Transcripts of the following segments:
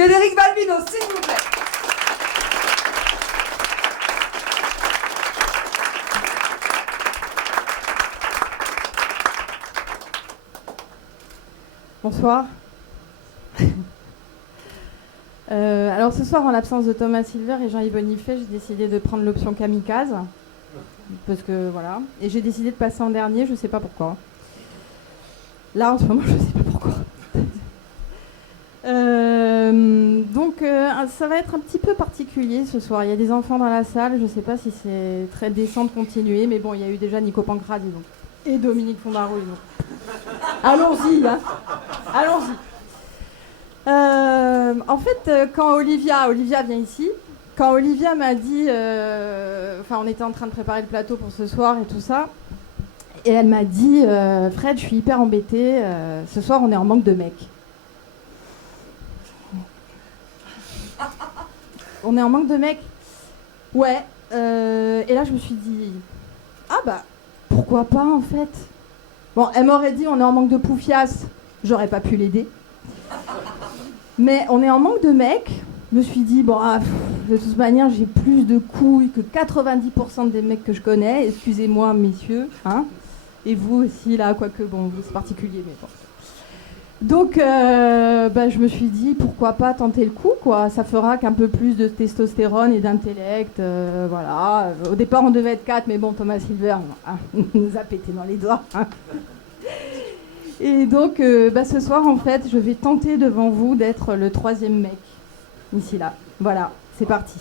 Frédéric Balbino, s'il vous plaît. Bonsoir. Alors ce soir, en l'absence de Thomas Silver et Jean-Yves Bonifay, j'ai décidé de prendre l'option kamikaze. Parce que voilà. Et j'ai décidé de passer en dernier, je sais pas pourquoi. Là, en ce moment, je sais pas pourquoi. Donc ça va être un petit peu particulier ce soir. Il y a des enfants dans la salle, je sais pas si c'est très décent de continuer, mais bon, il y a eu déjà Nico Pancradi donc, et Dominique Fondarouille. Donc. Allons-y, hein. Allons-y. En fait, quand Olivia vient ici, quand Olivia m'a dit, on était en train de préparer le plateau pour ce soir et tout ça, et elle m'a dit, Fred, je suis hyper embêtée, ce soir on est en manque de mecs. On est en manque de mecs. Ouais. Et là je me suis dit, ah bah pourquoi pas en fait. Bon, elle m'aurait dit on est en manque de poufias, j'aurais pas pu l'aider. Mais on est en manque de mecs. Je me suis dit, bon, de toute manière, j'ai plus de couilles que 90% des mecs que je connais. Excusez-moi, messieurs. Hein, et vous aussi, là, quoique, bon, vous, c'est particulier, mais bon. Donc, je me suis dit, pourquoi pas tenter le coup, quoi. Ça fera qu'un peu plus de testostérone et d'intellect. Voilà. Au départ, on devait être 4, mais bon, Thomas Silver nous a pété dans les doigts. Hein. Et donc, ce soir, en fait, je vais tenter devant vous d'être le 3e mec, ici, là. Voilà, c'est parti.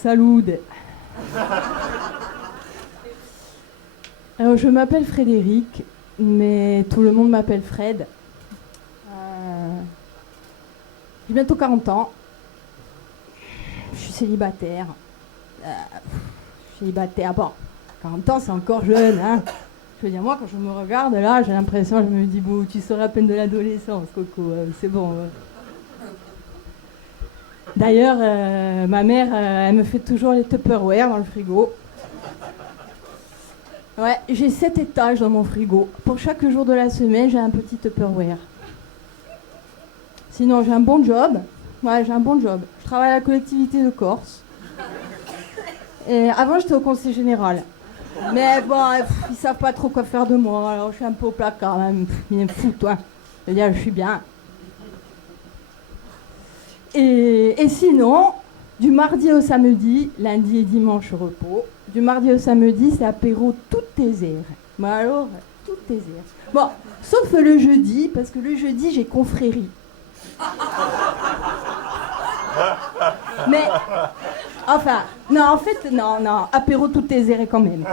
Salut. Alors, je m'appelle Frédéric, mais tout le monde m'appelle Fred. J'ai bientôt 40 ans. Je suis célibataire. Bon, 40 ans, c'est encore jeune, hein. Je veux dire, moi, quand je me regarde, là, j'ai l'impression, je me dis, bon, tu sors à peine de l'adolescence, Coco, c'est bon. D'ailleurs, ma mère, elle me fait toujours les Tupperware dans le frigo. Ouais, j'ai 7 étages dans mon frigo. Pour chaque jour de la semaine, j'ai un petit Tupperware. Sinon, j'ai un bon job. Ouais, j'ai un bon job. Je travaille à la collectivité de Corse. Et avant, j'étais au conseil général. Mais bon, ils savent pas trop quoi faire de moi, alors je suis un peu au placard, même. Ils me foutent, toi. Je veux dire, je suis bien. Et sinon, du mardi au samedi, lundi et dimanche repos. Du mardi au samedi, c'est apéro toutes tes heures. Mais alors, toutes tes heures. Bon, sauf le jeudi, parce que le jeudi, j'ai confrérie. Mais, enfin, non, en fait, non, apéro toutes tes heures quand même.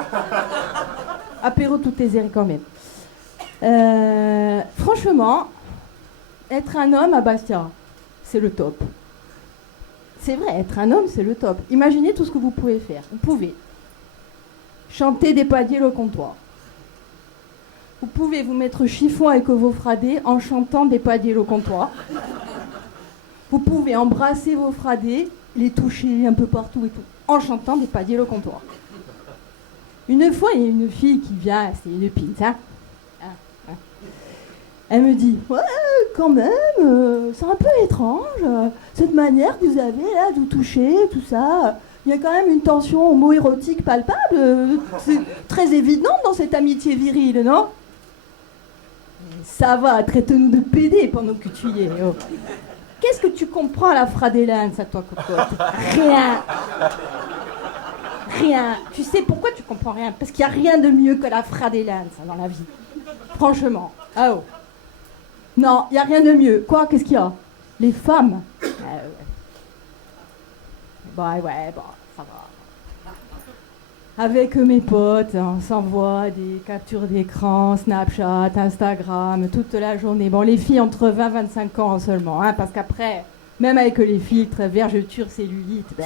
Apéro toutes tes heures quand même. Franchement, être un homme à Bastia, c'est le top. C'est vrai, être un homme, c'est le top. Imaginez tout ce que vous pouvez faire. Vous pouvez chanter des padiers au comptoir. Vous pouvez vous mettre chiffon avec vos fradés en chantant des padiers au comptoir. Vous pouvez embrasser vos fradés, les toucher un peu partout et tout, en chantant des padiers au comptoir. Une fois, il y a une fille qui vient, c'est une pinte, hein. Elle me dit, ouais, quand même, c'est un peu étrange, cette manière que vous avez là de vous toucher, tout ça. Il y a quand même une tension homo-érotique palpable, c'est très évident dans cette amitié virile, non? Ça va, traite-nous de pédé pendant que tu y es. Oh. Qu'est-ce que tu comprends à la fradélane, ça, toi, cocotte? Rien. Rien. Tu sais pourquoi tu comprends rien? Parce qu'il n'y a rien de mieux que la fradélane, ça, dans la vie. Franchement. Ah oh. Non, il n'y a rien de mieux. Quoi? Qu'est-ce qu'il y a? Les femmes. Ouais. Bon, ça va. Avec mes potes, on s'envoie des captures d'écran, Snapchat, Instagram, toute la journée. Bon, les filles entre 20 et 25 ans seulement, hein, parce qu'après, même avec les filtres, vergeture, cellulite, bah.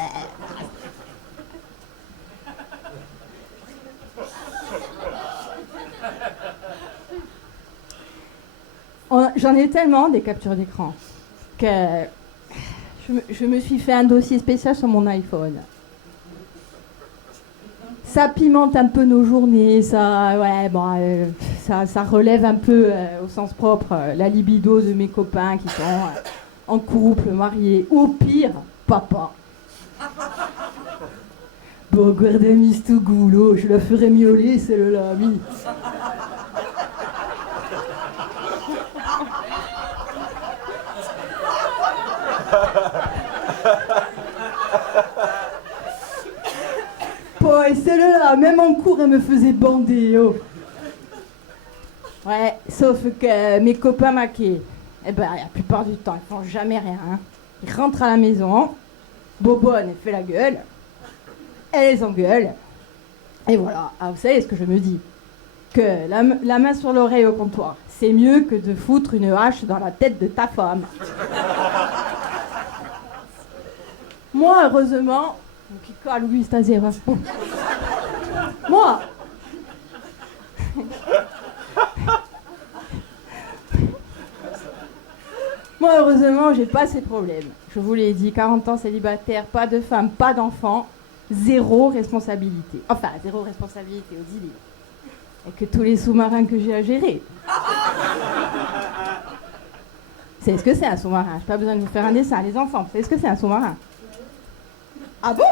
J'en ai tellement des captures d'écran que je me suis fait un dossier spécial sur mon iPhone. Ça pimente un peu nos journées, ça relève un peu, au sens propre, la libido de mes copains qui sont en couple, mariés, ou au pire, papa. Bon, guarda-mi sto goulot, je la ferai miauler celle-là, oui. Oh, et celle-là, même en cours, elle me faisait bander, oh. Ouais, sauf que mes copains maqués, eh ben, la plupart du temps, ils font jamais rien. Hein. Ils rentrent à la maison, Bobonne, elle fait la gueule, elle les engueule, et voilà. Ah, vous savez ce que je me dis? Que la main sur l'oreille au comptoir, c'est mieux que de foutre une hache dans la tête de ta femme. Moi, heureusement... Qui colle, Louis, c'est à zéro. Moi Moi, heureusement, j'ai pas ces problèmes. Je vous l'ai dit, 40 ans célibataire, pas de femme, pas d'enfant, zéro responsabilité. Enfin, zéro responsabilité au dîner. Et que tous les sous-marins que j'ai à gérer. Vous savez ce que c'est un sous-marin? J'ai pas besoin de vous faire un dessin, les enfants. Vous savez ce que c'est un sous-marin? Ah bon?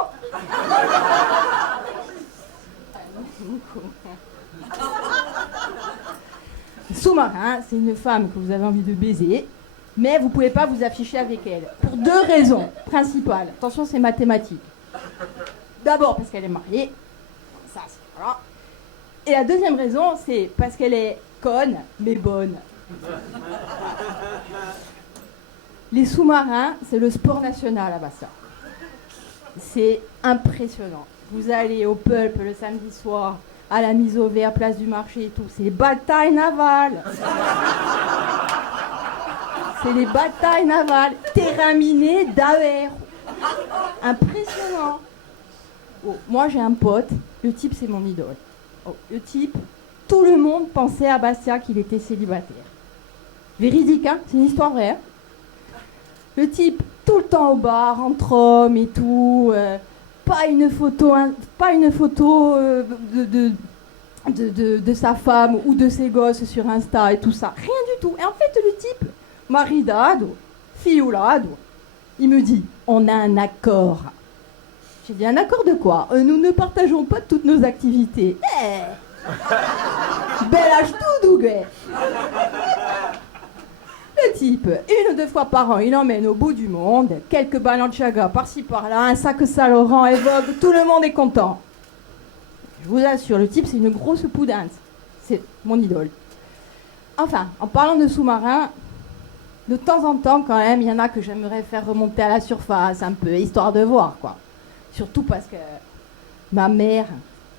Sous-marin, c'est une femme que vous avez envie de baiser, mais vous pouvez pas vous afficher avec elle. Pour deux raisons principales. Attention, c'est mathématique. D'abord parce qu'elle est mariée. Ça, c'est voilà. Et la deuxième raison, c'est parce qu'elle est conne, mais bonne. Les sous-marins, c'est le sport national à Bastia. C'est impressionnant. Vous allez au Pulp le samedi soir, à la mise au vert, place du marché et tout. C'est les batailles navales. C'est les batailles navales. Terrain miné d'AER. Impressionnant. Oh, moi, j'ai un pote. Le type, c'est mon idole. Oh, le type, tout le monde pensait à Bastia qu'il était célibataire. Véridique, hein? C'est une histoire vraie. Hein? Le type, tout le temps au bar, entre hommes et tout, pas une photo de sa femme ou de ses gosses sur Insta et tout ça, rien du tout. Et en fait, le type, maridado, fiulado, il me dit, on a un accord. J'ai dit, un accord de quoi? Nous ne partageons pas toutes nos activités. Bel âge tout, douguet. Le type, 1 ou 2 fois par an, il emmène au bout du monde, quelques Balenciaga par-ci par-là, un sac Saint-Laurent et Vogue, tout le monde est content. Je vous assure, le type, c'est une grosse poudinte. C'est mon idole. Enfin, en parlant de sous-marins, de temps en temps, quand même, il y en a que j'aimerais faire remonter à la surface, un peu, histoire de voir, quoi. Surtout parce que ma mère,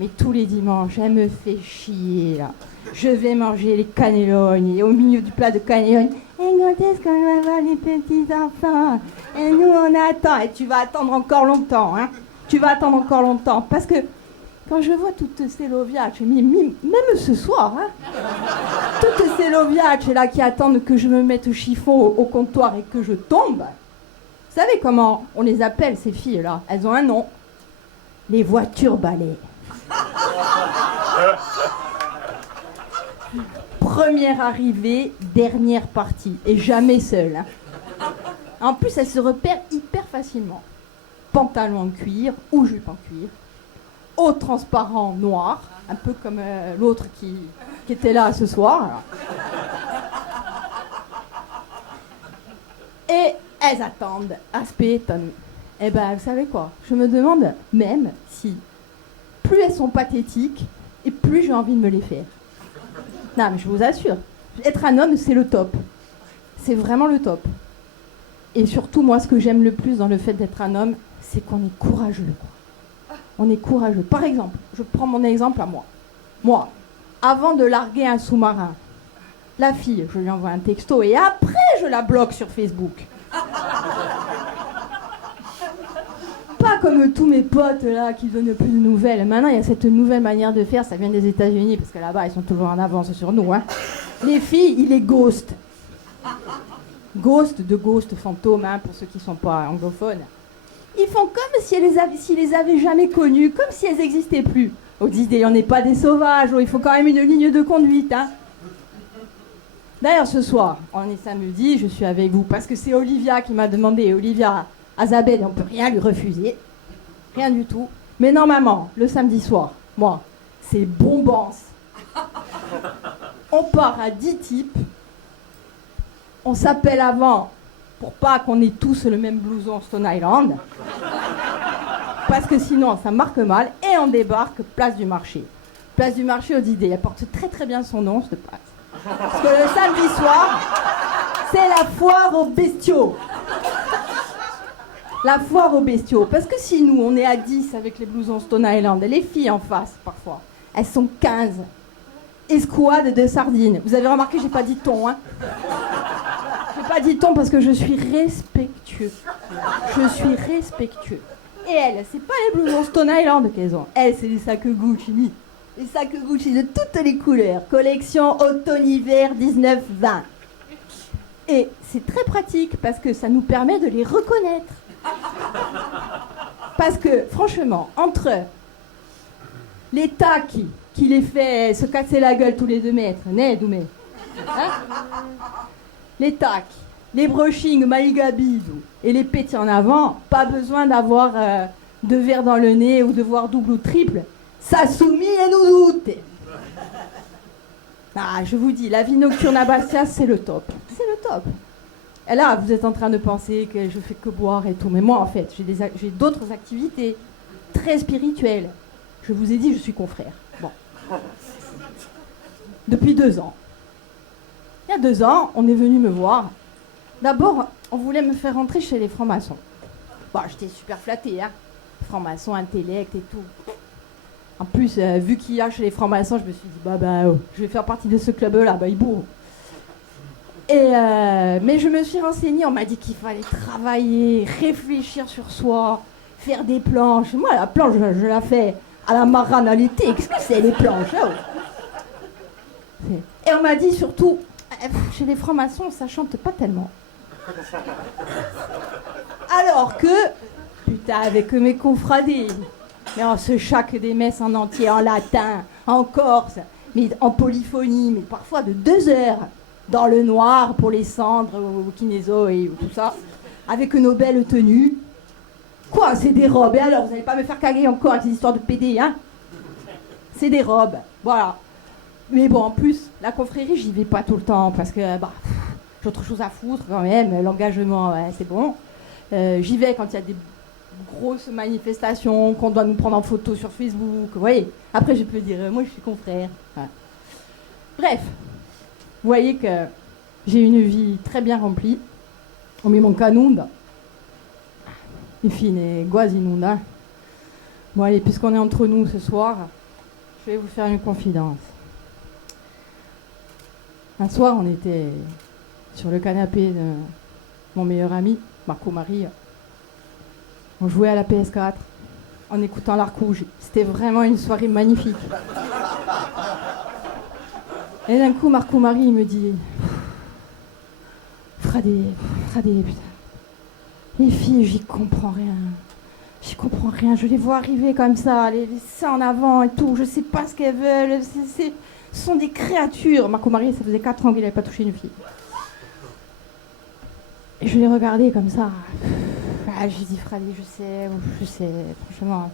mais tous les dimanches, elle me fait chier, là. Je vais manger les cannellones, et au milieu du plat de cannellones, et quand est-ce qu'on va voir les petits enfants? Et nous, on attend. Et tu vas attendre encore longtemps, hein? Tu vas attendre encore longtemps. Parce que quand je vois toutes ces loviaches, même ce soir, hein, toutes ces loviaches là qui attendent que je me mette au chiffon au comptoir et que je tombe, vous savez comment on les appelle, ces filles-là? Elles ont un nom. Les voitures balais. Première arrivée, dernière partie, et jamais seule. Hein. En plus, elle se repère hyper facilement. Pantalon en cuir ou jupe en cuir, haut transparent noir, un peu comme l'autre qui était là ce soir. Alors. Et elles attendent, aspettent. Eh ben, vous savez quoi? Je me demande même si plus elles sont pathétiques, et plus j'ai envie de me les faire. Non, mais je vous assure, être un homme, c'est le top. C'est vraiment le top. Et surtout, moi, ce que j'aime le plus dans le fait d'être un homme, c'est qu'on est courageux, quoi. On est courageux. Par exemple, je prends mon exemple à moi. Moi, avant de larguer un sous-marin, la fille, je lui envoie un texto et après, je la bloque sur Facebook. Pas comme tous mes potes là qui donnent plus de nouvelles. Maintenant, il y a cette nouvelle manière de faire, ça vient des États-Unis parce que là-bas, ils sont toujours en avance sur nous. Hein. Les filles, ils les ghostent. Ghost fantôme, hein, pour ceux qui ne sont pas anglophones. Ils font comme si s'ils les avaient jamais connues, comme si elles n'existaient plus. Oh, dites, on n'est pas des sauvages, oh, il faut quand même une ligne de conduite. Hein. D'ailleurs, ce soir, on est samedi, je suis avec vous parce que c'est Olivia qui m'a demandé. Olivia Azabel, on ne peut rien lui refuser. Rien du tout. Mais normalement, le samedi soir, moi, c'est bombance. On part à 10 types. On s'appelle avant pour pas qu'on ait tous le même blouson Stone Island. Parce que sinon, ça marque mal. Et on débarque place du marché. Place du marché aux idées. Elle porte très très bien son nom, cette place. Parce que le samedi soir, c'est la foire aux bestiaux. La foire aux bestiaux. Parce que si nous, on est à 10 avec les blousons Stone Island, les filles en face, parfois, elles sont 15. Escouade de sardines. Vous avez remarqué, j'ai pas dit ton, hein. J'ai pas dit ton parce que je suis respectueux. Je suis respectueux. Et elles, c'est pas les blousons Stone Island qu'elles ont. Elles, c'est les sacs Gucci. Les sacs Gucci de toutes les couleurs. Collection automne-hiver 19-20. Et c'est très pratique parce que ça nous permet de les reconnaître. Parce que, franchement, entre les tacs qui les fait se casser la gueule tous les 2 mètres, Doumé, hein, les tacs, les brushings Maligabidou et les pétis en avant, pas besoin d'avoir de verre dans le nez ou de voir double ou triple. Ça soumis et nous doute. Ah, je vous dis, la vie nocturne à Bastia, c'est le top. C'est le top. Et là, vous êtes en train de penser que je fais que boire et tout. Mais moi, en fait, j'ai d'autres activités très spirituelles. Je vous ai dit, je suis confrère. Bon. Depuis 2 ans. Il y a 2 ans, on est venu me voir. D'abord, on voulait me faire rentrer chez les francs-maçons. Bon, j'étais super flattée, hein. Francs-maçons, intellect et tout. En plus, vu qu'il y a chez les francs-maçons, je me suis dit, oh, je vais faire partie de ce club-là, ils bourrent. Mais je me suis renseignée, on m'a dit qu'il fallait travailler, réfléchir sur soi, faire des planches. Moi, la planche, je la fais à la marane à l'été. Qu'est-ce que c'est, les planches, oh. Et on m'a dit surtout, chez les francs-maçons, ça chante pas tellement. Alors que, putain, avec mes confradés, mais on se chaque des messes en entier, en latin, en corse, mais en polyphonie, mais parfois de 2 heures, dans le noir pour les cendres, au kinéso et tout ça, avec nos belles tenues. Quoi, c'est des robes? Et alors, vous n'allez pas me faire caguer encore avec ces histoires de PD, hein? C'est des robes, voilà. Mais bon, en plus, la confrérie, j'y vais pas tout le temps, parce que, j'ai autre chose à foutre quand même, l'engagement, ouais, c'est bon. J'y vais quand il y a des grosses manifestations, qu'on doit nous prendre en photo sur Facebook, vous voyez. Après, je peux dire, moi, je suis confrère. Ouais. Bref, vous voyez que j'ai une vie très bien remplie. On met mon canunda. Infine, guasinunda. Bon, allez, puisqu'on est entre nous ce soir, je vais vous faire une confidence. Un soir, on était sur le canapé de mon meilleur ami, Marco Marie. On jouait à la PS4 en écoutant l'Arc Rouge. C'était vraiment une soirée magnifique. Et d'un coup, Marco Marie, il me dit, Fradé, putain. Les filles, j'y comprends rien. Je les vois arriver comme ça, les seins en avant et tout. Je sais pas ce qu'elles veulent. Ce sont des créatures. Marco Marie, ça faisait 4 ans qu'il n'avait pas touché une fille. Et je les regardais comme ça. J'ai dit, Fradé, je sais, franchement.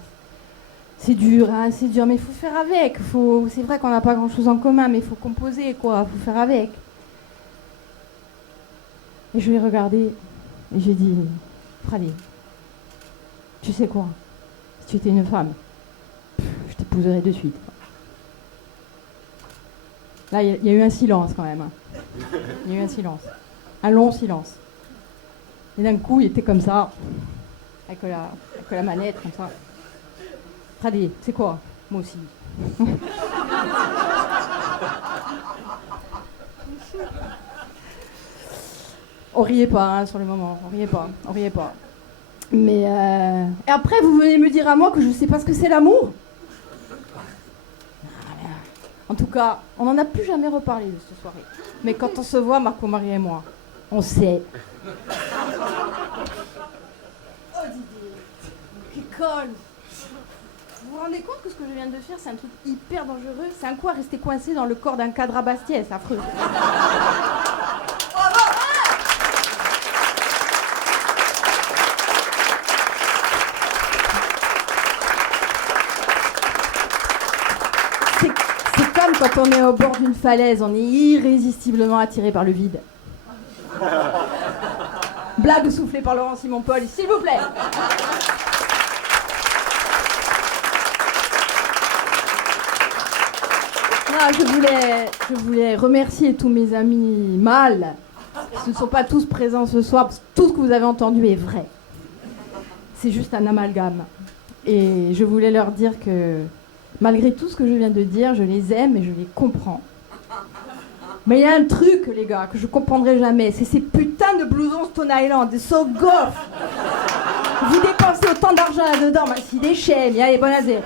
C'est dur, mais il faut faire avec. C'est vrai qu'on n'a pas grand-chose en commun, mais il faut composer, quoi. Il faut faire avec. Et je l'ai regardé et j'ai dit, Fradé, tu sais quoi? Si tu étais une femme, je t'ai j'épouserai de suite. Là, il y a eu un silence quand même. Il y a eu un silence. Un long silence. Et d'un coup, il était comme ça, avec la manette, comme ça. Radé, c'est quoi? Moi aussi. On riait pas hein, sur le moment, on riait pas. Mais et après, vous venez me dire à moi que je sais pas ce que c'est l'amour. En tout cas, on n'en a plus jamais reparlé de cette soirée. Mais quand on se voit, Marco, Marie et moi, on sait. Oh Didier, quelle conne! Vous vous rendez compte que ce que je viens de faire, c'est un truc hyper dangereux? C'est un coup à rester coincé dans le corps d'un cadre à Bastiais, c'est affreux. C'est comme quand on est au bord d'une falaise, on est irrésistiblement attiré par le vide. Blague soufflée par Laurent Simon-Paul, s'il vous plaît. Ah, je voulais remercier tous mes amis mâles. Ce ne sont pas tous présents ce soir, parce que tout ce que vous avez entendu est vrai. C'est juste un amalgame. Et je voulais leur dire que, malgré tout ce que je viens de dire, je les aime et je les comprends. Mais il y a un truc, les gars, que je comprendrai jamais, c'est ces putains de blousons Stone Island, des so goff. Vous dépensez autant d'argent là-dedans, bah, si des chaînes, allez, bonne azé.